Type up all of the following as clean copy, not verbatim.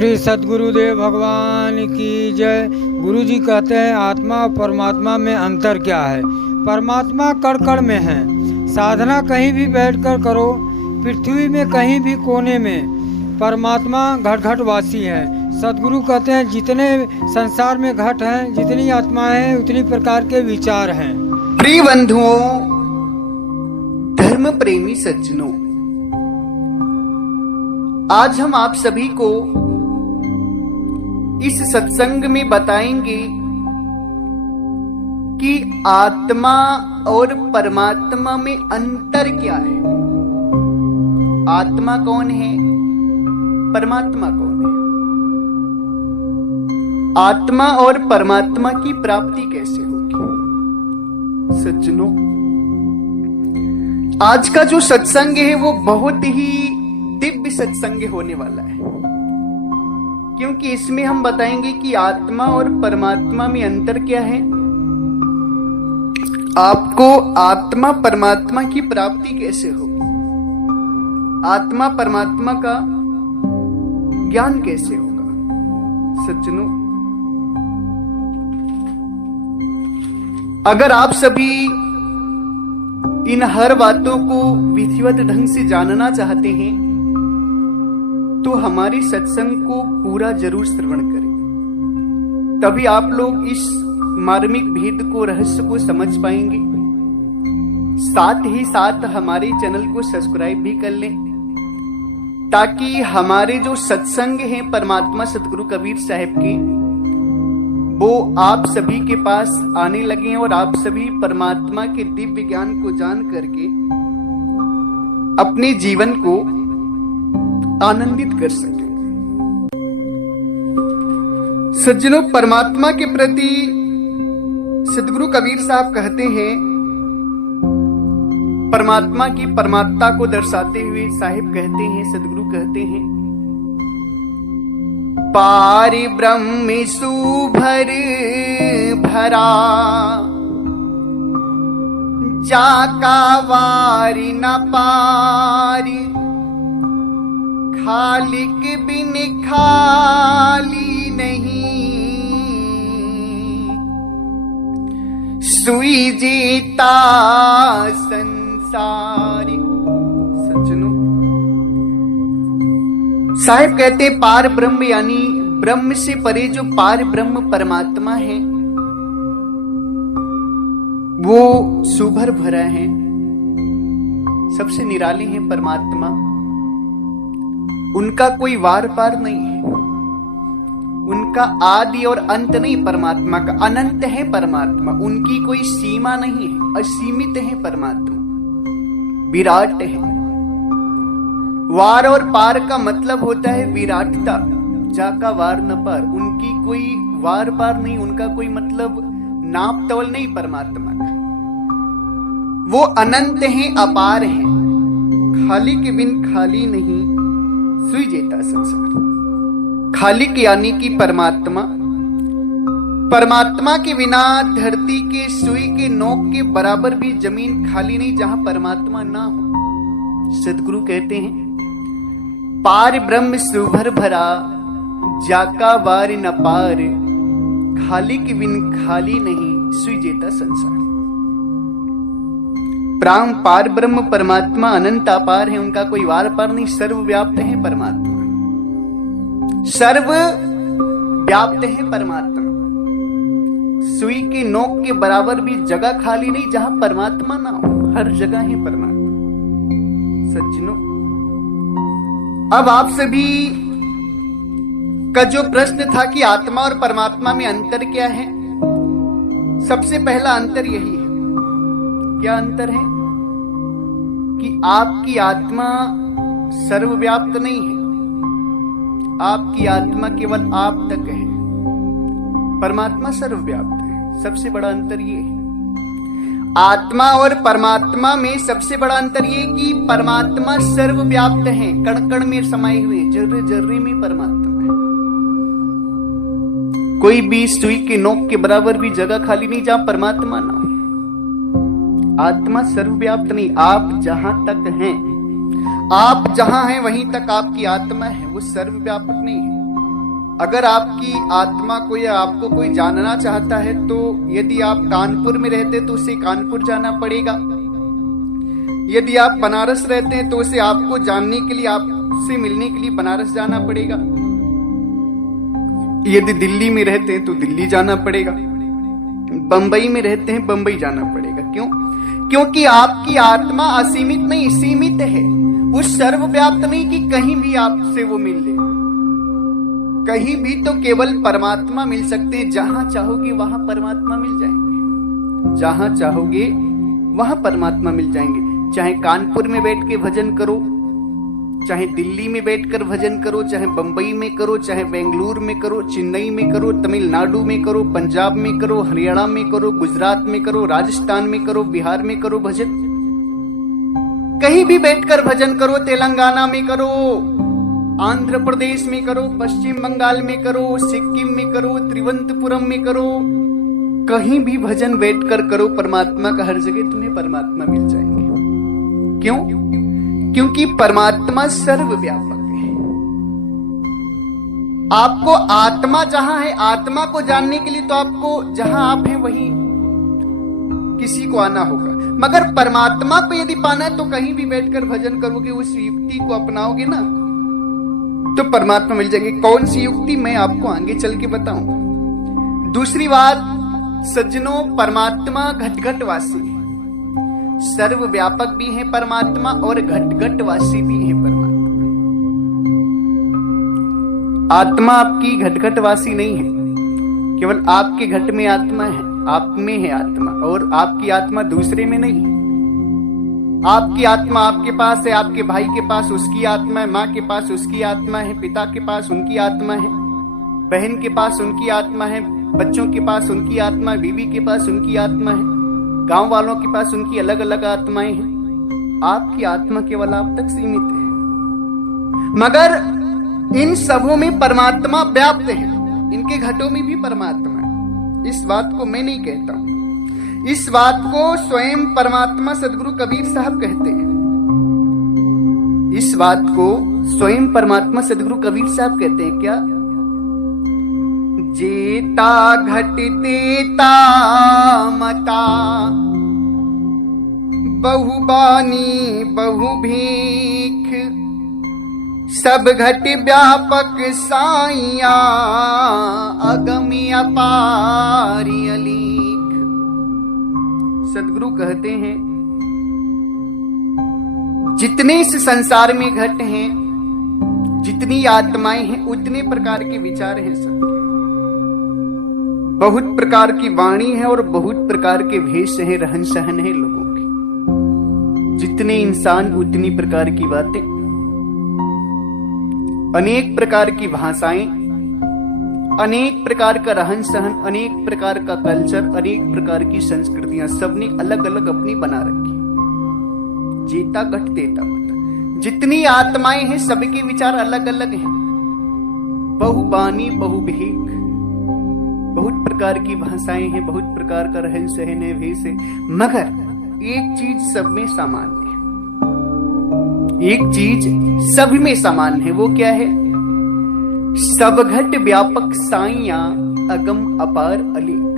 श्री सद्गुरुदेव भगवान की जय। गुरु जी कहते हैं आत्मा और परमात्मा में अंतर क्या है। परमात्मा कण कण में है। साधना कहीं भी बैठकर करो, पृथ्वी में कहीं भी कोने में परमात्मा घट घट वासी है। सद्गुरु कहते हैं जितने संसार में घट हैं, जितनी आत्माएं हैं, उतनी प्रकार के विचार हैं। प्रिय बंधुओं, धर्म प्रेमी सज्जनों, आज हम आप सभी को इस सत्संग में बताएंगे कि आत्मा और परमात्मा में अंतर क्या है। आत्मा कौन है, परमात्मा कौन है, आत्मा और परमात्मा की प्राप्ति कैसे होगी। सज्जनों, आज का जो सत्संग है वो बहुत ही दिव्य सत्संग होने वाला है, क्योंकि इसमें हम बताएंगे कि आत्मा और परमात्मा में अंतर क्या है, आपको आत्मा परमात्मा की प्राप्ति कैसे होगी, आत्मा परमात्मा का ज्ञान कैसे होगा। सज्जनों, अगर आप सभी इन हर बातों को विधिवत ढंग से जानना चाहते हैं तो हमारे सत्संग को पूरा जरूर श्रवण करें, तभी आप लोग इस मार्मिक भेद को, रहस्य को समझ पाएंगे। साथ ही साथ हमारे चैनल को सब्सक्राइब भी कर लें, ताकि हमारे जो सत्संग हैं परमात्मा सतगुरु कबीर साहब के, वो आप सभी के पास आने लगे और आप सभी परमात्मा के दिव्य ज्ञान को जान करके अपने जीवन को आनंदित कर सके। सज्जनों, परमात्मा के प्रति सतगुरु कबीर साहब कहते हैं, परमात्मा की परमात्मा को दर्शाते हुए साहिब कहते हैं, सतगुरु कहते हैं, पार ब्रह्म सुभर भरा जाका वारी न पारी, खालिक बिन खाली नहीं, सुई जीता संसारी। सज्जनों, साहिब कहते पार ब्रह्म यानी ब्रह्म से परे जो पार ब्रह्म परमात्मा है वो सुभर भरा है, सबसे निराले हैं परमात्मा। उनका कोई वार पार नहीं है, उनका आदि और अंत नहीं, परमात्मा का अनंत है परमात्मा, उनकी कोई सीमा नहीं है, असीमित है परमात्मा, विराट है। वार और पार का मतलब होता है विराटता, जाका वार न पार, उनकी कोई वार पार नहीं, उनका कोई मतलब नाप तौल नहीं परमात्मा का। वो अनंत है, अपार है, खाली के बिन खाली नहीं, सुई जेता संसार। खालिक यानी कि परमात्मा, परमात्मा के बिना धरती के सुई के नोक के बराबर भी जमीन खाली नहीं जहां परमात्मा ना हो। सद्गुरु कहते हैं पार ब्रह्म सुभर भरा जाका वार न पार, खाली के बिन खाली नहीं, सुई जेता संसार। प्राण पार ब्रह्म परमात्मा अनंत अपार है, उनका कोई वार पार नहीं, सर्वव्याप्त है परमात्मा, सर्वव्याप्त है परमात्मा। सुई के नोक के बराबर भी जगह खाली नहीं जहां परमात्मा ना हो, हर जगह है परमात्मा। सज्जनों, अब आप सभी का जो प्रश्न था कि आत्मा और परमात्मा में अंतर क्या है, सबसे पहला अंतर यही है। क्या अंतर है कि आपकी आत्मा सर्वव्याप्त नहीं है, आपकी आत्मा केवल आप तक है, परमात्मा सर्वव्याप्त है। सबसे बड़ा अंतर ये है। आत्मा और परमात्मा में सबसे बड़ा अंतर ये कि परमात्मा सर्वव्याप्त है, कण कण में समाये हुए, जर्रे जर्रे में परमात्मा है। कोई भी सुई के नोक के बराबर भी जगह खाली नहीं जहां परमात्मा ना हो। आत्मा सर्वव्याप्त नहीं, आप जहां तक हैं, आप जहां हैं वहीं तक आपकी आत्मा है, वो सर्वव्यापक नहीं है। अगर आपकी आत्मा को या आपको कोई जानना चाहता है तो यदि आप कानपुर में रहते तो उसे कानपुर जाना पड़ेगा, यदि आप बनारस रहते हैं तो उसे आपको जानने के लिए, आपसे मिलने के लिए बनारस जाना पड़ेगा, यदि दिल्ली में रहते हैं तो दिल्ली जाना पड़ेगा, बंबई में रहते हैं बंबई जाना पड़ेगा। क्यों? क्योंकि आपकी आत्मा असीमित नहीं, सीमित है। वो सर्वव्याप्त नहीं कि कहीं भी आपसे वो मिल ले। कहीं भी तो केवल परमात्मा मिल सकते हैं। जहां चाहोगे वहां परमात्मा मिल जाएंगे, जहां चाहोगे वहां परमात्मा मिल जाएंगे। चाहे कानपुर में बैठ के भजन करो, चाहे दिल्ली में बैठकर भजन करो, चाहे बंबई में करो, चाहे बेंगलुरु में करो, चेन्नई में करो, तमिलनाडु में करो, पंजाब में करो, हरियाणा में करो, गुजरात में करो, राजस्थान में करो, बिहार में करो भजन। कहीं भी बैठकर भजन करो, तेलंगाना में करो, आंध्र प्रदेश में करो, पश्चिम बंगाल में करो, सिक्किम में करो, त्रिवंतपुरम में करो, कहीं भी भजन बैठकर करो, परमात्मा का हर जगह तुम्हें परमात्मा मिल जाएंगे। क्यों? क्योंकि परमात्मा सर्वव्यापक है। आपको आत्मा जहां है, आत्मा को जानने के लिए तो आपको जहां आप हैं वहीं किसी को आना होगा। मगर परमात्मा को यदि पाना है तो कहीं भी बैठकर भजन करोगे, उस युक्ति को अपनाओगे ना तो परमात्मा मिल जाएगी। कौन सी युक्ति, मैं आपको आगे चल के बताऊंगा। दूसरी बात सज्जनों, परमात्मा घट घट वासी है। सर्वव्यापक भी है परमात्मा और घट घट वासी भी है परमात्मा। आत्मा आपकी घट घट वासी नहीं है, केवल आपके घट में आत्मा है, आप में है आत्मा, और आपकी आत्मा दूसरे में नहीं है। आपकी आत्मा आपके पास है, आपके भाई के पास उसकी आत्मा है, माँ के पास उसकी आत्मा है, पिता के पास उनकी आत्मा है, बहन के पास उनकी आत्मा है, बच्चों के पास उनकी आत्मा है, बीवी के पास उनकी आत्मा है, गांव वालों के पास उनकी अलग अलग आत्माएं हैं। आपकी आत्मा केवल आप तक सीमित है, मगर इन सबों में परमात्मा व्याप्त है। इनके घटों में भी परमात्मा है। इस बात को मैं नहीं कहता हूं, इस बात को स्वयं परमात्मा सदगुरु कबीर साहब कहते हैं। इस बात को स्वयं परमात्मा सदगुरु कबीर साहब कहते हैं। क्या? जेता घट देता मता, बहुबानी बहु भीख, सब घट व्यापक साइया, अगमी अपारी अलीख। सदगुरु कहते हैं जितने इस संसार में घट हैं, जितनी आत्माएं हैं, उतने प्रकार के विचार हैं सबके, बहुत प्रकार की वाणी है और बहुत प्रकार के भेष है, रहन सहन है लोगों की। जितने इंसान उतनी प्रकार की बातें, अनेक प्रकार की भाषाएं, अनेक प्रकार का रहन सहन, अनेक प्रकार का कल्चर, अनेक प्रकार की संस्कृतियां, सबने अलग अलग अपनी बना रखी। जीता घट देता मत। जितनी आत्माएं हैं सबके विचार अलग अलग हैं। बहुबानी बहुभीख, बहुत प्रकार की भाषाएं हैं, बहुत प्रकार का रहन सहन है, भेष है, मगर एक चीज सब में सामान्य है। एक चीज सब में सामान्य है, वो क्या है? सब घट व्यापक साइया, अगम अपार अलीक।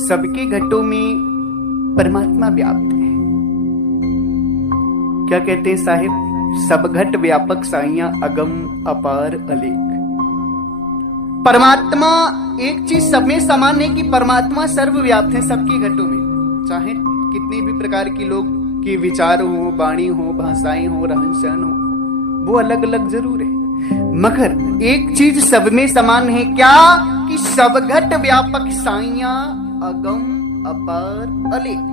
सबके घटों में परमात्मा व्याप्त है। क्या कहते हैं साहिब? सब घट व्यापक साइया, अगम अपार अलीक। परमात्मा एक चीज सब में समान है कि परमात्मा सर्वव्याप्त है सबके घटों में। चाहे कितने भी प्रकार के लोग के विचार हो, वाणी हो, भाषाएं हो, रहन सहन हो, वो अलग अलग जरूर है, मगर एक चीज सब में समान है। क्या? कि सब घट व्यापक साइया, अगम अपार अलीक।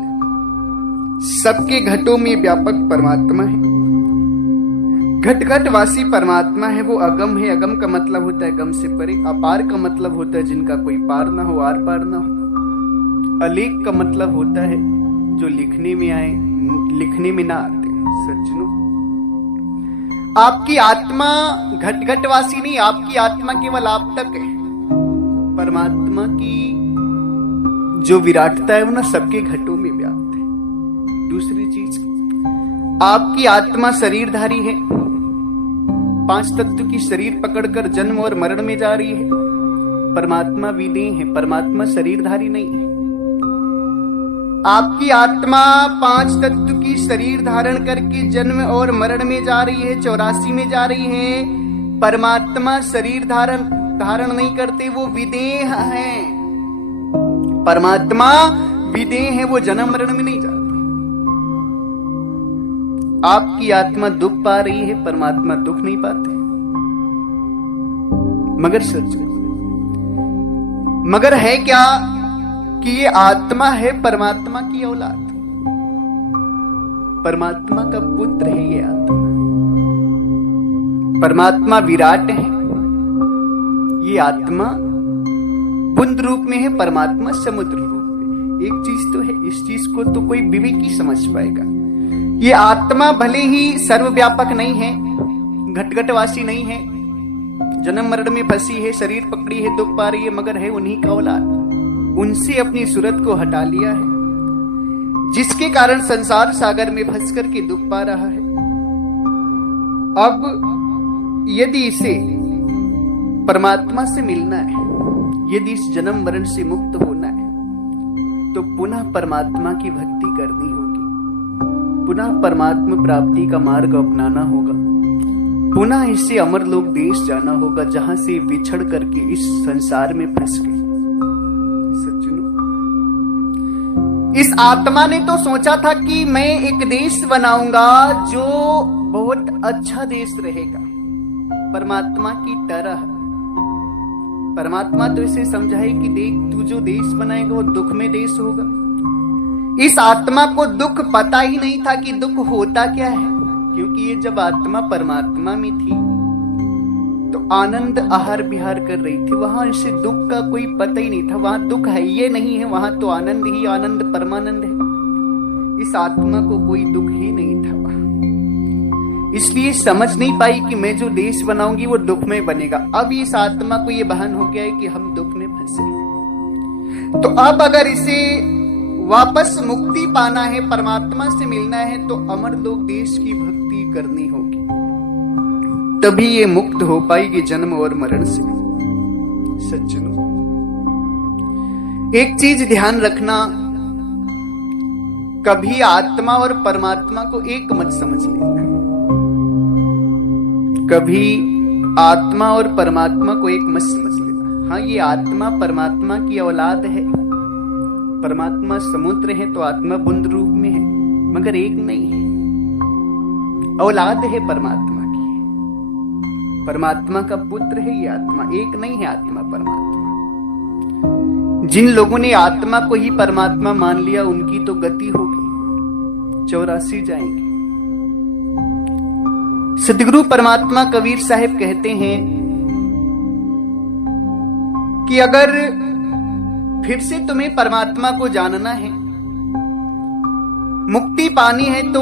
सबके घटों में व्यापक परमात्मा है, घट घट वासी परमात्मा है। वो अगम है, अगम का मतलब होता है गम से परे। अपार का मतलब होता है जिनका कोई पार ना हो, आर पार ना हो। अलेख का मतलब होता है जो लिखने में आए, लिखने में ना आते। सज्जनों, आपकी आत्मा घट घट वासी नहीं, आपकी आत्मा केवल आप तक है। परमात्मा की जो विराटता है वो ना सबके घटों में व्याप्त है। दूसरी चीज, आपकी आत्मा शरीरधारी है, पांच तत्व की शरीर पकड़कर जन्म और मरण में जा रही है। परमात्मा विदेह है, परमात्मा शरीरधारी नहीं है। आपकी आत्मा पांच तत्व की शरीर धारण करके जन्म और मरण में जा रही है, 84 में जा रही है। परमात्मा शरीर धारण नहीं करते, वो विदेह है। परमात्मा विदेह है, वो जन्म मरण में नहीं जाते। आपकी आत्मा दुख पा रही है, परमात्मा दुख नहीं पाते। मगर सच, मगर है क्या कि ये आत्मा है परमात्मा की औलाद, परमात्मा का पुत्र है ये आत्मा। परमात्मा विराट है, ये आत्मा बुंद रूप में है, परमात्मा समुद्र रूप में। एक चीज तो है, इस चीज को तो कोई विवेकी समझ पाएगा। ये आत्मा भले ही सर्वव्यापक नहीं है, घटघटवासी नहीं है, जन्म मरण में फंसी है, शरीर पकड़ी है, दुख पा रही है, मगर है उन्हीं का औलाद। उनसे अपनी सूरत को हटा लिया है, जिसके कारण संसार सागर में फंस करके दुख पा रहा है। अब यदि इसे परमात्मा से मिलना है, यदि इस जन्म मरण से मुक्त होना है, तो पुनः परमात्मा की भक्ति करनी होगी, पुनः परमात्मा प्राप्ति का मार्ग अपनाना होगा, पुनः इसे अमरलोक देश जाना होगा, जहां से विछड़ करके इस संसार में फंस गए। इस आत्मा ने तो सोचा था कि मैं एक देश बनाऊंगा जो बहुत अच्छा देश रहेगा, परमात्मा की तरह। परमात्मा तो इसे समझाए कि देख, तू जो देश बनाएगा वो दुख में देश होगा। इस आत्मा को दुख पता ही नहीं था कि दुख होता क्या है, क्योंकि ये जब आत्मा परमात्मा में थी तो आनंद आहार विहार कर रही थी, वहां इसे दुख का कोई पता ही नहीं था। वहां दुख है ये नहीं है, वहां तो आनंद ही आनंद परमानंद है। इस आत्मा को कोई दुख ही नहीं था वहां, इसलिए समझ नहीं पाई कि मैं जो देश बनाऊंगी वो दुख में बनेगा। अब इस आत्मा को ये बहन हो गया है कि हम दुख में फंसे। तो अब अगर इसे वापस मुक्ति पाना है, परमात्मा से मिलना है, तो अमरलोक देश की भक्ति करनी होगी, तभी ये मुक्त हो पाएगी जन्म और मरण से। सज्जनों, एक चीज ध्यान रखना, कभी आत्मा और परमात्मा को एक मत समझ लेना। कभी आत्मा और परमात्मा को एक मत समझ लेना। हाँ, ये आत्मा परमात्मा की औलाद है, परमात्मा समुद्र है तो आत्मा बुंद रूप में है, मगर एक नहीं है। औलाद है परमात्मा, परमात्मा का पुत्र है ये आत्मा, एक नहीं है आत्मा परमात्मा। जिन लोगों ने आत्मा को ही परमात्मा मान लिया, उनकी तो गति होगी, 84 जाएंगे। सदगुरु परमात्मा कबीर साहिब कहते हैं कि अगर फिर से तुम्हें परमात्मा को जानना है, मुक्ति पानी है, तो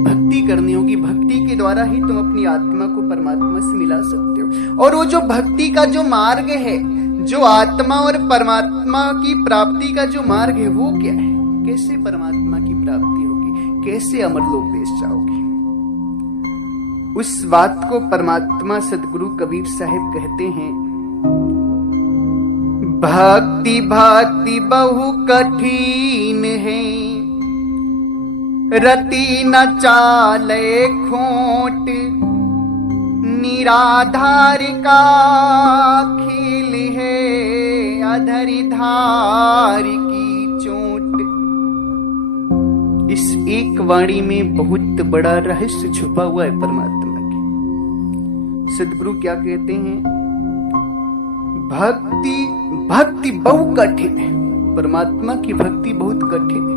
भक्ति करनी होगी। भक्ति के द्वारा ही तुम अपनी आत्मा को परमात्मा से मिला सकते हो। और वो जो भक्ति का जो मार्ग है, जो आत्मा और परमात्मा की प्राप्ति का जो मार्ग है, वो क्या है? कैसे परमात्मा की प्राप्ति होगी, कैसे अमरलोक देश जाओगे? उस बात को परमात्मा सदगुरु कबीर साहिब कहते हैं, भक्ति भक्ति बहु कठिन है, रति न चाले खोट, निराधार का खेल है, अधरी धार की चोट। इस एक वाणी में बहुत बड़ा रहस्य छुपा हुआ है परमात्मा के। सदगुरु क्या कहते हैं? भक्ति भक्ति बहु कठिन है, परमात्मा की भक्ति बहुत कठिन है।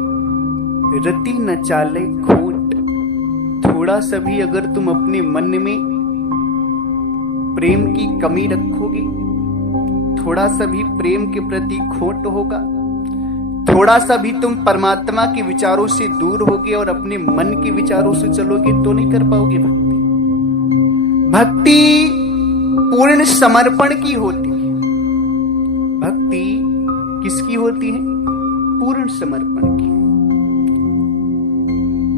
रति न चाले खोट, थोड़ा सा भी अगर तुम अपने मन में प्रेम की कमी रखोगे, थोड़ा सा भी प्रेम के प्रति खोट होगा, थोड़ा सा भी तुम परमात्मा के विचारों से दूर होगे और अपने मन के विचारों से चलोगे, तो नहीं कर पाओगे भक्ति। भक्ति पूर्ण समर्पण की होती है। भक्ति किसकी होती है? पूर्ण समर्पण की।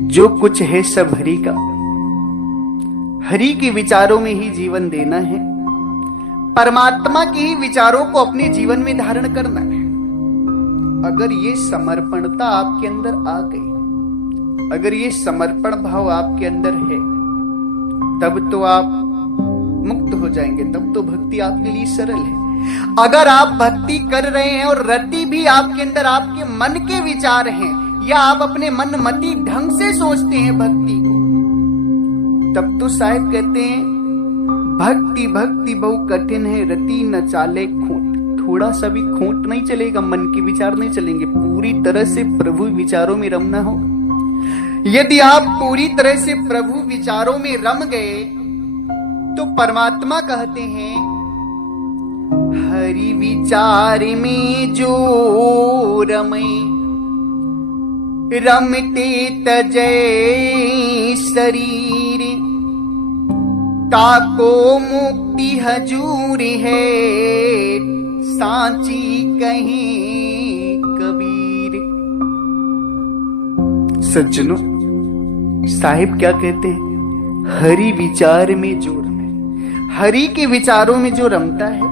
जो कुछ है सब हरि का, हरि के विचारों में ही जीवन देना है, परमात्मा के ही विचारों को अपने जीवन में धारण करना है। अगर ये समर्पणता आपके अंदर आ गई, अगर ये समर्पण भाव आपके अंदर है, तब तो आप मुक्त हो जाएंगे, तब तो भक्ति आपके लिए सरल है। अगर आप भक्ति कर रहे हैं और रति भी आपके अंदर आपके मन के विचार हैं, या आप अपने मन मति ढंग से सोचते हैं भक्ति को, तब तो शायद कहते हैं भक्ति भक्ति बहु कठिन है, रति न चाले खोट। थोड़ा सा भी खोट नहीं चलेगा, मन के विचार नहीं चलेंगे, पूरी तरह से प्रभु विचारों में रमना होगा। यदि आप पूरी तरह से प्रभु विचारों में रम गए तो परमात्मा कहते हैं हरि विचार में जो रमे, रमते तजय शरीर, ताको मुक्ति हजूर है, सांची कहीं कबीर। सज्जनों, साहिब क्या कहते हैं? हरि विचार में जो रमे, हरि के विचारों में जो रमता है,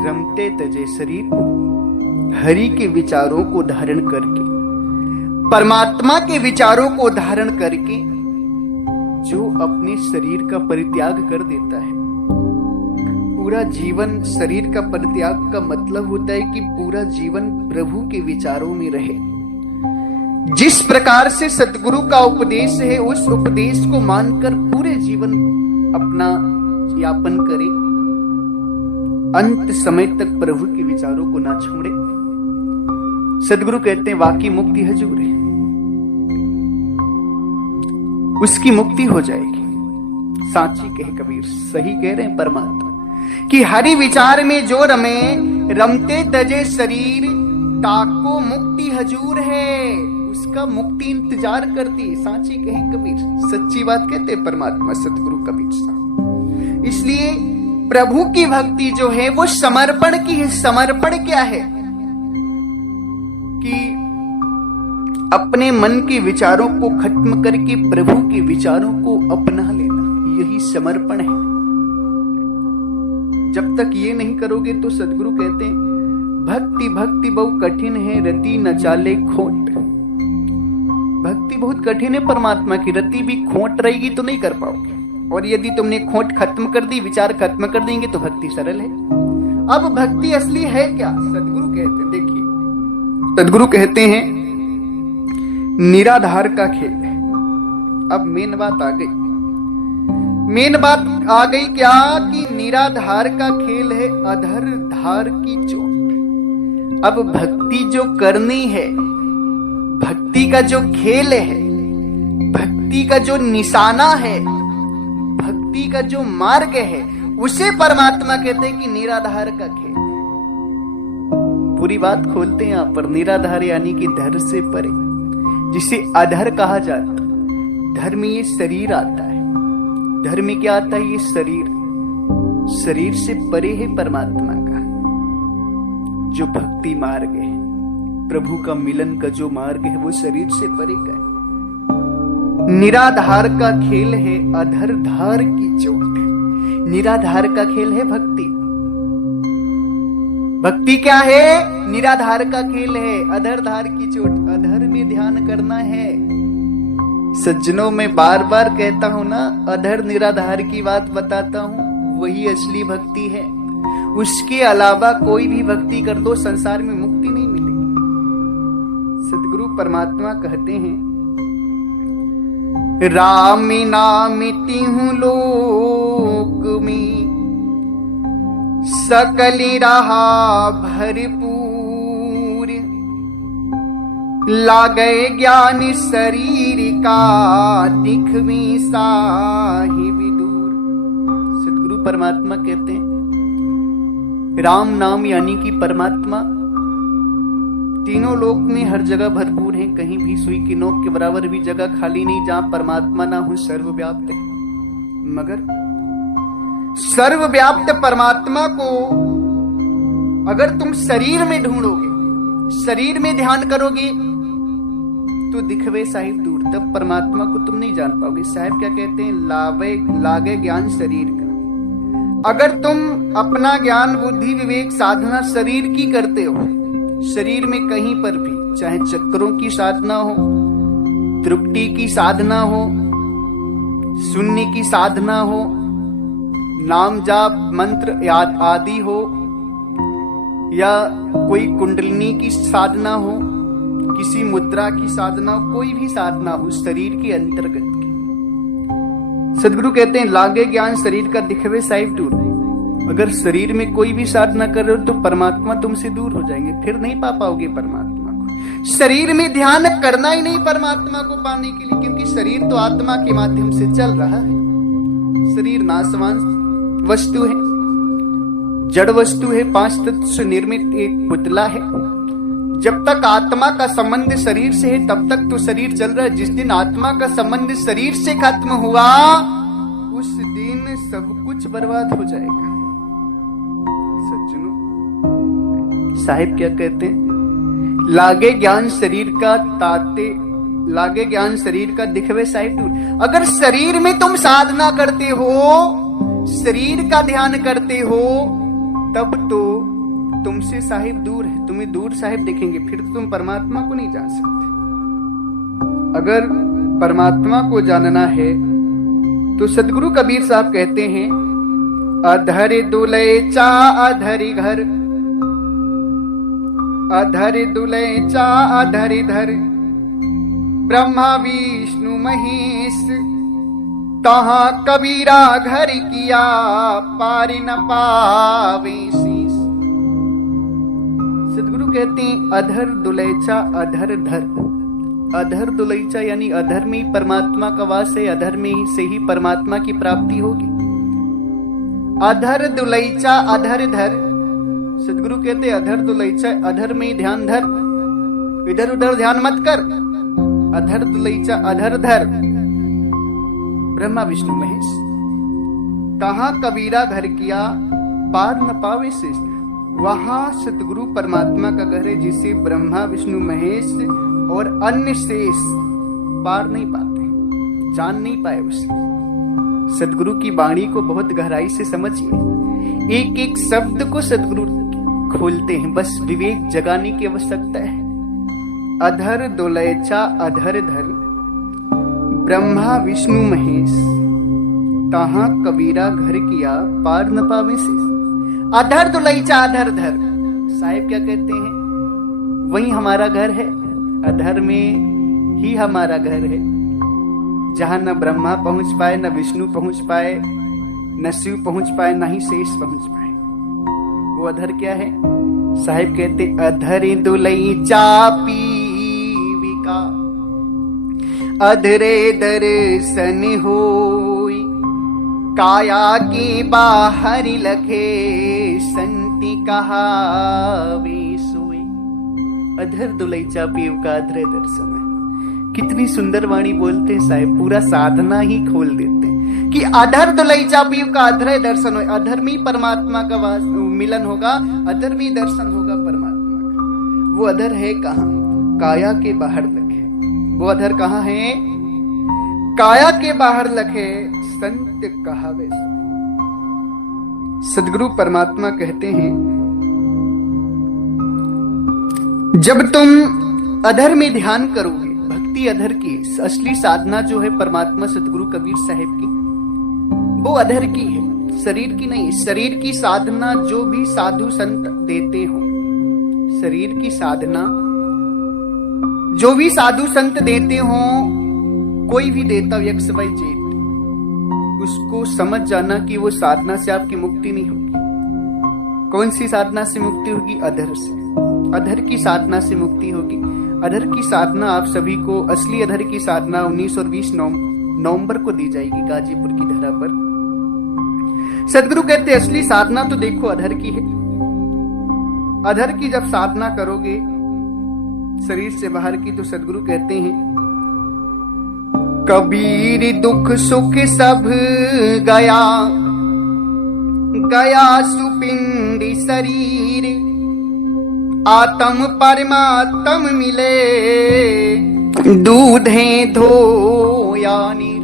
रमते तजे शरीर, हरि के विचारों को धारण करके, परमात्मा के विचारों को धारण करके जो अपने शरीर का परित्याग कर देता है। पूरा जीवन शरीर का परित्याग का मतलब होता है कि पूरा जीवन प्रभु के विचारों में रहे। जिस प्रकार से सतगुरु का उपदेश है, उस उपदेश को मानकर पूरे जीवन अपना यापन करे, अंत समय तक प्रभु के विचारों को ना छोड़े। सतगुरु कहते हैं वाकई मुक्ति हजूर है, उसकी मुक्ति हो जाएगी। साची कहे कबीर, सही कह रहे हैं परमात्मा कि हरि विचार में जो रमे, रमते तजे शरीर, ताको मुक्ति हजूर है, उसका मुक्ति इंतजार करती है। साची कहे कबीर, सच्ची बात कहते हैं परमात्मा सतगुरु कबीर साहब। इसलिए प्रभु की भक्ति जो है वो समर्पण की है। समर्पण क्या है? कि अपने मन के विचारों को खत्म करके प्रभु के विचारों को अपना लेना, यही समर्पण है। जब तक ये नहीं करोगे तो सदगुरु कहते हैं भक्ति भक्ति बहु कठिन है, रति न चाले खोट। भक्ति बहुत कठिन है परमात्मा की, रति भी खोट रहेगी तो नहीं कर पाओगे। और यदि तुमने खोट खत्म कर दी, विचार खत्म कर देंगे तो भक्ति सरल है। अब भक्ति असली है क्या? सदगुरु कहते हैं, देखिए सदगुरु कहते हैं निराधार का खेल है। अब मेन बात आ गई, मेन बात आ गई क्या कि निराधार का खेल है, अधर धार की चोट। अब भक्ति जो करनी है, भक्ति का जो खेल है, भक्ति का जो निशाना है, भक्ति का जो मार्ग है, उसे परमात्मा कहते हैं कि निराधार का खेल। पूरी बात खोलते हैं यहां पर। निराधार यानी कि धर से परे, जिसे अधर कहा जाता है। धर में ये शरीर आता है। धर में क्या आता है? ये शरीर। शरीर से परे है परमात्मा का जो भक्ति मार्ग है, प्रभु का मिलन का जो मार्ग है, वो शरीर से परे का है। निराधार का खेल है, अधर धार की चोट। निराधार का खेल है भक्ति। भक्ति क्या है? निराधार का खेल है, अधर धार की चोट। अधर में ध्यान करना है। सज्जनों, में बार बार कहता हूं ना, अधर निराधार की बात बताता हूं, वही असली भक्ति है। उसके अलावा कोई भी भक्ति कर दो, संसार में मुक्ति नहीं मिलेगी। सदगुरु परमात्मा कहते हैं राम नाम तिहु लोक में, सकली रहा भरपूर, लागे ज्ञान शरीर का, दिखवी साहिब दूर। सदगुरु परमात्मा कहते हैं राम नाम यानी कि परमात्मा तीनों लोक में हर जगह भरपूर है। कहीं भी सुई की नोक के बराबर भी जगह खाली नहीं जहां परमात्मा ना हो। सर्वव्याप्त है। मगर सर्वव्याप्त परमात्मा को अगर तुम शरीर में ढूंढोगे, शरीर में ध्यान करोगे, तो दिखवे साहिब दूर तब परमात्मा को तुम नहीं जान पाओगे। साहब क्या कहते हैं, लागे ज्ञान शरीर का। अगर तुम अपना ज्ञान बुद्धि विवेक साधना शरीर की करते हो, शरीर में कहीं पर भी, चाहे चक्रों की साधना हो, त्रुटि की साधना हो, शून्य की साधना हो, नाम जाप मंत्र याद आदि हो, या कोई कुंडलिनी की साधना हो, किसी मुद्रा की साधना हो, कोई भी साधना उस शरीर के अंतर्गत की। सदगुरु कहते हैं लागे ज्ञान शरीर का दिखवे साहिब दूर। अगर शरीर में कोई भी साधना कर रहे हो तो परमात्मा तुमसे दूर हो जाएंगे, फिर नहीं पा पाओगे परमात्मा को। शरीर में ध्यान करना ही नहीं परमात्मा को पाने के लिए, क्योंकि शरीर तो आत्मा के माध्यम से चल रहा है। शरीर नाशवान वस्तु है, जड़ वस्तु है, 5 तत्व से निर्मित एक पुतला है। जब तक आत्मा का संबंध शरीर से है तब तक तो शरीर चल रहा है। जिस दिन आत्मा का संबंध शरीर से खत्म हुआ उस दिन सब कुछ बर्बाद हो जाएगा। सज्जनों, साहिब क्या कहते हैं, लागे ज्ञान शरीर का ताते, लागे ज्ञान शरीर का दिखवे साहिब दूर। अगर शरीर में तुम साधना करते हो, शरीर का ध्यान करते हो, तब तो तुमसे साहिब दूर है, तुम्हें दूर साहिब दिखेंगे, फिर तो तुम परमात्मा को नहीं जान सकते। अगर परमात्मा को जानना है तो सदगुरु कबीर साहब कहते हैं, अधर दुले चा अधरि घर, अधर दुले चा अधरि धर, ब्रह्मा विष्णु महेश, तहां कबीरा घर किया, पार न पावे शीश। सदगुरु कहते हैं अधर दुलैचा अधर धर। अधर दुलैचा यानी अधर में ही परमात्मा का वास है, अधर में ही से ही परमात्मा की प्राप्ति होगी। अधर दुलैचा अधर धर, सदगुरु कहते हैं अधर दुलैचा, अधर में ही ध्यान धर, इधर उधर ध्यान मत कर। अधर दुलैचा अधर धर, ब्रह्मा विष्णु महेश, कहां कबीरा घर किया, पार न पावे शेष। वहां सतगुरु परमात्मा का घर है जिसे ब्रह्मा विष्णु महेश और अन्य शेष पार नहीं पाते, जान नहीं पाए उसे। सतगुरु की वाणी को बहुत गहराई से समझिए, एक एक शब्द को सतगुरु खोलते हैं, बस विवेक जगाने की आवश्यकता है। अधर दोलैचा अधर धर, ब्रह्मा विष्णु महेश, तहां कबीरा घर किया, पार न पावे शेष। अधर दुलैचा अधर धर, साहिब क्या कहते हैं, वही हमारा घर है, अधर में ही हमारा घर है, जहां न ब्रह्मा पहुंच पाए, न विष्णु पहुंच पाए, न शिव पहुंच पाए, न ही शेष पहुंच पाए। वो अधर क्या है? साहिब कहते अधर दुलैचा पीविका, अधरे दर्शन होई, काया की बाहर लखे, संति कहावे सोई। अधर दुलैचा पीव का अधरे दर्शन है। कितनी सुंदर वाणी बोलते हैं साहिब, पूरा साधना ही खोल देते हैं कि अधर दुलैचा पीव का अधरे दर्शन हो। अधर में परमात्मा का वास मिलन होगा, अधर में दर्शन होगा परमात्मा का। वो अधर है कहाँ? काया के बाहर लखे। वो अधर कहाँ है? काया के बाहर लखे, संत कहावे। सदगुरु परमात्मा कहते हैं, जब तुम अधर में ध्यान करोगे, भक्ति अधर की, असली साधना जो है परमात्मा सदगुरु कबीर साहिब की, वो अधर की है, शरीर की नहीं। शरीर की साधना जो भी साधु संत देते हो, शरीर की साधना जो भी साधु संत देते हो, कोई भी देता हो एक्स वाई जेड, उसको समझ जाना कि वो साधना से आपकी मुक्ति नहीं होगी। कौन सी साधना से मुक्ति होगी? अधर से। अधर की साधना से मुक्ति होगी। अधर की साधना आप सभी को, असली अधर की साधना 19 और 20 नवंबर को दी जाएगी गाजीपुर की धरा पर। सदगुरु कहते असली साधना तो देखो अधर की है। अधर की जब साधना करोगे शरीर से बाहर की, तो सदगुरु कहते हैं, कबीर दुख सुख सब गया, गया सुपिंडी शरीर, आत्म परमात्म मिले, दूधे धोया नीर।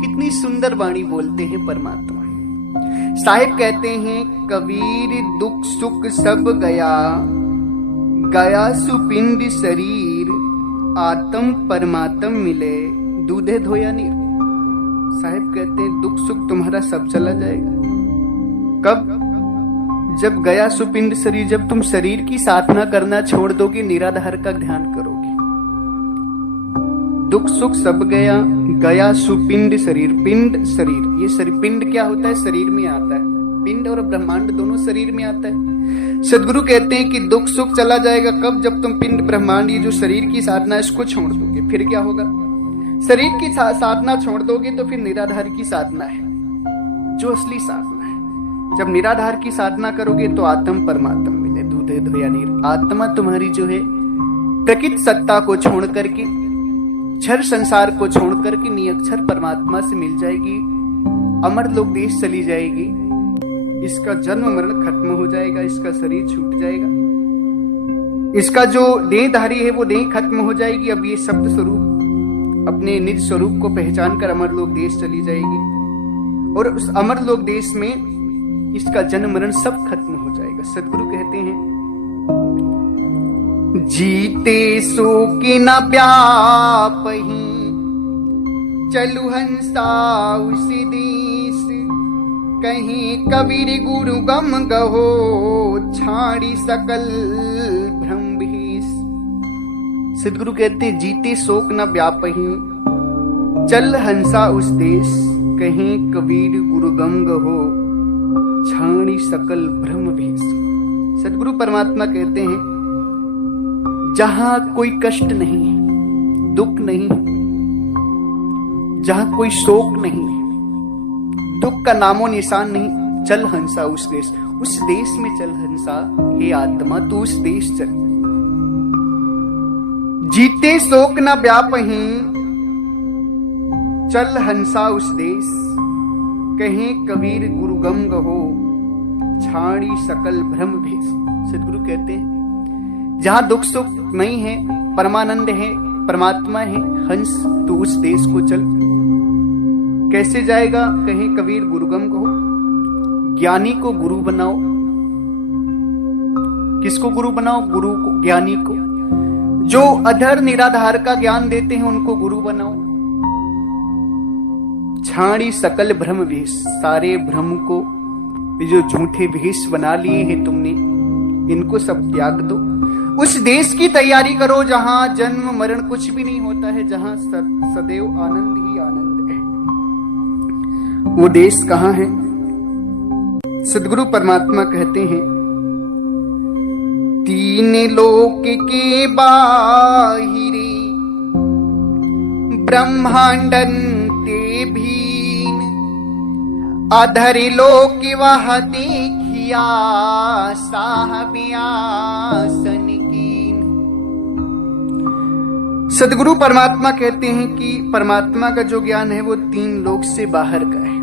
कितनी सुंदर वाणी बोलते हैं परमात्मा। साहिब कहते हैं कबीर दुख सुख सब गया, गया सुपिंड शरीर, आत्म परमात्म मिले दूधे धोया नीर। साहिब कहते हैं दुख सुख तुम्हारा सब चला जाएगा। कब? जब गया सुपिंड शरीर, जब तुम शरीर की साधना करना छोड़ दोगे, निराधार का ध्यान करोगे। दुख सुख सब गया, गया सुपिंड शरीर। पिंड शरीर, ये शरीर पिंड क्या होता है? शरीर में आता है। पिंड और ब्रह्मांड दोनों शरीर में आता है। सदगुरु कहते हैं कि दुख सुख चला जाएगा कब? जब तुम पिंड ब्रह्मांड, ये जो शरीर की साधना है, इसको छोड़ दोगे। फिर क्या होगा? शरीर की साधना छोड़ दोगे तो फिर निराधार की साधना है जो असली साधना है। जब निराधार की साधना करोगे तो आत्म परमात्म मिले दूधे धोया नीर। आत्मा तुम्हारी जो है प्रकृत सत्ता को छोड़ करके, क्षर संसार को छोड़ करके निरक्षर परमात्मा से मिल जाएगी, अमर लोक देश चली जाएगी। इसका जन्म मरण खत्म हो जाएगा, इसका शरीर छूट जाएगा, इसका जो देहधारी है वो देह खत्म हो जाएगी। अब ये शब्द स्वरूप अपने निज स्वरूप को पहचान कर अमर लोक देश चली जाएगी और उस अमर लोक देश में इसका जन्म मरण सब खत्म हो जाएगा। सदगुरु कहते हैं जीते सो के न व्यापहि, चलु हंसा उस देश, कहीं कबीर गुरु गम गहो, छाड़ी सकल भ्रम भेष। सदगुरु कहते जीते शोक न व्यापहि, चल हंसा उस देश, कहीं कबीर गुरु गम गहो, छाड़ी सकल भ्रम भेष। सदगुरु परमात्मा कहते हैं जहां कोई कष्ट नहीं है, दुख नहीं है, जहां कोई शोक नहीं है, दुख का नामो निशान नहीं, चल हंसा उस देश में चल हंसा। हे आत्मा तू उस देश चल। जीते शोक न व्यापहि, चल हंसा उस देश, कहीं कबीर गुरु गम गहो, छाड़ी सकल भ्रम भेष। सदगुरु कहते हैं जहां दुख सुख नहीं है, परमानंद है, परमात्मा है, हंस तू उस देश को चल। कैसे जाएगा? कहीं कबीर गुरुगम को, ज्ञानी को गुरु बनाओ। किसको गुरु बनाओ? गुरु को, ज्ञानी को। जो अधर निराधार का ज्ञान देते हैं उनको गुरु बनाओ। छाड़ी सकल भ्रम भेष, सारे भ्रम को, जो झूठे भेष बना लिए हैं तुमने, इनको सब त्याग दो। उस देश की तैयारी करो जहां जन्म मरण कुछ भी नहीं होता है, जहां सदैव आनंद ही आनंद है। वो देश कहां है? सदगुरु परमात्मा कहते हैं तीन लोक के बाहिरे, ब्रह्मांडन ते भीन, अधर लोक वह देखिया, साहबिया सन कीन। सदगुरु परमात्मा कहते हैं कि परमात्मा का जो ज्ञान है वो 3 लोक से बाहर का है।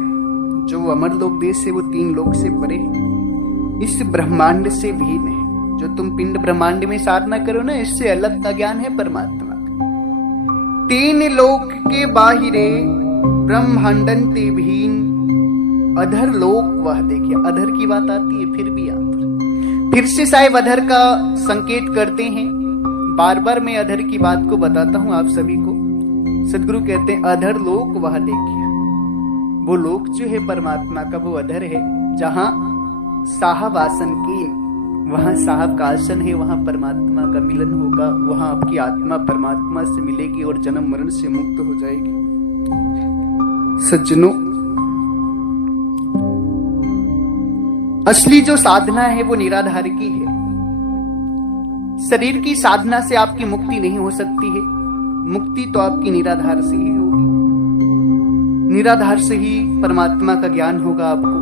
जो अमर लोक देश है वो 3 लोक से परे है, इस ब्रह्मांड से भिन्न है। जो तुम पिंड ब्रह्मांड में साधना करो ना, इससे अलग का ज्ञान है परमात्मा का। 3 लोक के बाहिरे, ब्रह्मांडन ते भीन, अधर लोक वह देखिए। अधर की बात आती है फिर भी यहाँ पर फिर से साहिब अधर का संकेत करते हैं। बार बार मैं अधर की बात को बताता हूं आप सभी को। सदगुरु कहते हैं अधर लोक वह देखिए। वो लोक जो है परमात्मा का, वो अधर है जहां साहब आसन की, वहां साहब का आसन है, वहां परमात्मा का मिलन होगा, वहां आपकी आत्मा परमात्मा से मिलेगी और जन्म मरण से मुक्त हो जाएगी। सज्जनों, असली जो साधना है वो निराधार की है। शरीर की साधना से आपकी मुक्ति नहीं हो सकती है। मुक्ति तो आपकी निराधार से ही होगी। निराधार से ही परमात्मा का ज्ञान होगा आपको।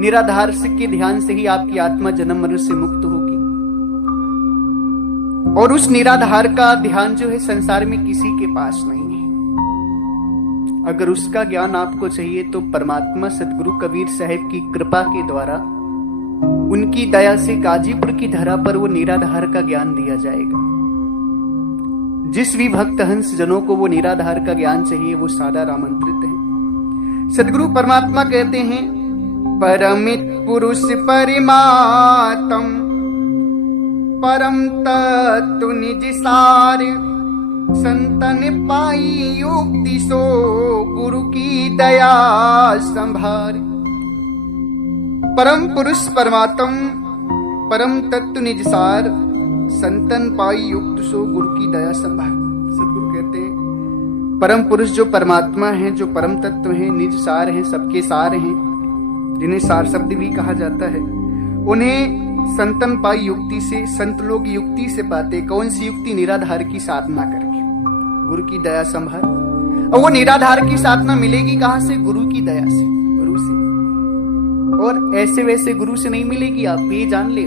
निराधार से के ध्यान से ही आपकी आत्मा जन्म मरण से मुक्त होगी। और उस निराधार का ध्यान जो है संसार में किसी के पास नहीं है। अगर उसका ज्ञान आपको चाहिए तो परमात्मा सदगुरु कबीर साहिब की कृपा के द्वारा, उनकी दया से गाजीपुर की धरा पर वो निराधार का ज्ञान दिया जाएगा। जिस भी भक्त हंस जनों को वो निराधार का ज्ञान चाहिए वो सादर आमंत्रित है। सदगुरु परमात्मा कहते हैं परमित पुरुष परिमातम परम तत्व निज सार संतन पाई युक्ति सो गुरु की दया संभार। परम पुरुष परमात्म परम तत्व निज सार संतन पाई युक्त सो गुरु की दया संभार। सदगुरु कहते हैं परम पुरुष जो परमात्मा है, जो परम तत्व है, निज सार है, सबके सार हैं, जिन्हें सार शब्द भी कहा जाता है, उन्हें संतन पाई युक्ति से, संत लोग युक्ति से पाते। कौन सी युक्ति? निराधार की साधना करके गुरु की दया संभार। और वो निराधार की साधना मिलेगी कहां से? गुरु की दया से, गुरु से। और ऐसे वैसे गुरु से नहीं मिलेगी। आप ये जान ले,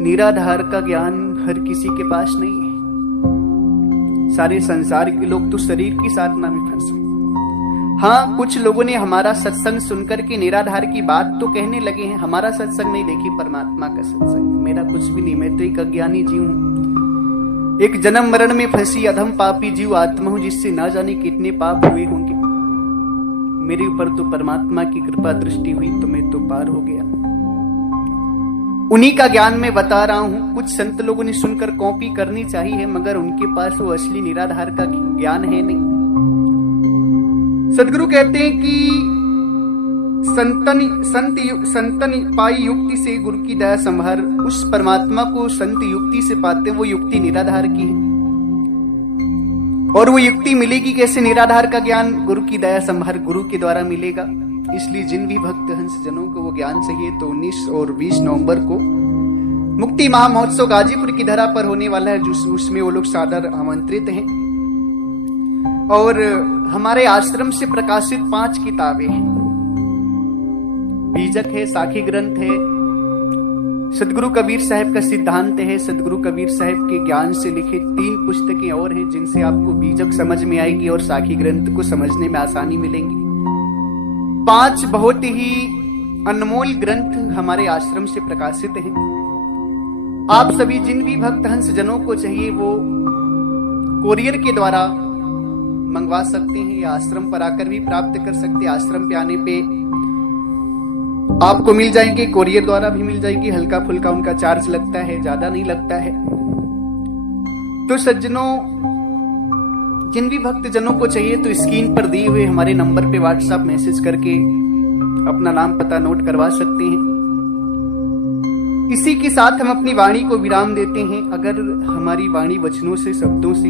निराधार का ज्ञान हर किसी के पास नहीं है। सारे संसार के लोग तो शरीर की साधना में फंस गए। हाँ, कुछ लोगों ने हमारा सत्संग सुनकर के निराधार की बात तो कहने लगे हैं। हमारा सत्संग नहीं, देखिए परमात्मा का सत्संग। मेरा कुछ भी नहीं, मैं तो एक अज्ञानी जीव हूं, एक जन्म मरण में फंसी अधम पापी जीव आत्मा हूं, जिससे ना जाने कितने पाप हुए होंगे। मेरे ऊपर तो परमात्मा की कृपा दृष्टि हुई तो मैं तो पार हो गया। उन्हीं का ज्ञान मैं बता रहा हूं। कुछ संत लोगों ने सुनकर कॉपी करनी चाहिए, मगर उनके पास वो असली निराधार का ज्ञान है नहीं। सदगुरु कहते हैं कि संतन पाई युक्ति से गुरु की दया संभार। उस परमात्मा को संत युक्ति से पाते, वो युक्ति निराधार की है। और वो युक्ति मिलेगी कैसे? निराधार का ज्ञान गुरु की दया संभार, गुरु के द्वारा मिलेगा। इसलिए जिन भी भक्त हंस जनों को वो ज्ञान चाहिए तो 19 और 20 नवंबर को मुक्ति महामहोत्सव गाजीपुर की धरा पर होने वाला है, उसमें वो लोग सादर आमंत्रित हैं। और हमारे आश्रम से प्रकाशित 5 किताबें हैं। बीजक है, साखी ग्रंथ है, सदगुरु कबीर साहब का सिद्धांत है, सदगुरु कबीर साहब के ज्ञान से लिखित 3 पुस्तकें और हैं, जिनसे आपको बीजक समझ में आएगी और साखी ग्रंथ को समझने में आसानी मिलेंगी। 5 बहुत ही अनमोल ग्रंथ हमारे आश्रम से प्रकाशित हैं। आप सभी जिन भी भक्त हंस जनों को चाहिए वो कोरियर के द्वारा मंगवा सकते हैं या आश्रम पर आकर भी प्राप्त कर सकते हैं। आश्रम पे आने पे आपको मिल जाएंगे, कोरियर द्वारा भी मिल जाएगी। हल्का फुल्का उनका चार्ज लगता है, ज्यादा नहीं लगता है। तो सज्जनों, जिन भी भक्त जनों को चाहिए तो स्क्रीन पर दिए हुए हमारे नंबर पे व्हाट्सएप मैसेज करके अपना नाम पता नोट करवा सकते हैं। इसी के साथ हम अपनी वाणी को विराम देते हैं। अगर हमारी वाणी वचनों से, शब्दों से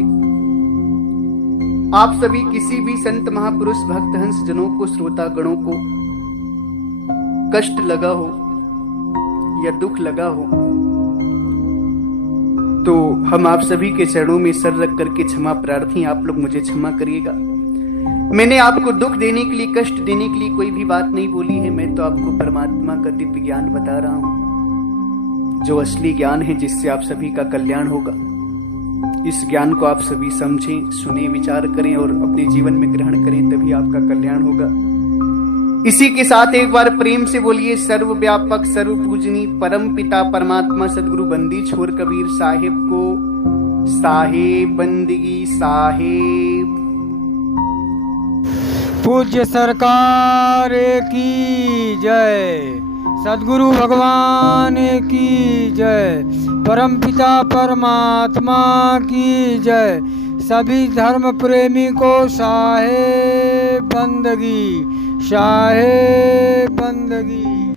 आप सभी किसी भी संत महापुरुष भक्त हंस जनों को, श्रोता गणों को कष्ट लगा हो या दुख लगा हो तो हम आप सभी के चरणों में सर रख करके क्षमा प्रार्थी। आप लोग मुझे क्षमा करिएगा। मैंने आपको दुख देने के लिए, कष्ट देने के लिए कोई भी बात नहीं बोली है। मैं तो आपको परमात्मा का दिव्य ज्ञान बता रहा हूं, जो असली ज्ञान है, जिससे आप सभी का कल्याण होगा। इस ज्ञान को आप सभी समझें, सुने, विचार करें और अपने जीवन में ग्रहण करें, तभी आपका कल्याण होगा। इसी के साथ एक बार प्रेम से बोलिए, सर्वव्यापक सर्वपूजनी परम पिता परमात्मा सदगुरु बंदी छोर कबीर साहिब को साहेब बंदगी साहेब। पूज्य सरकार की जय, सदगुरु भगवान की जय, परम पिता परमात्मा की जय। सभी धर्म प्रेमी को साहेब बंदगी, साहेब बंदगी।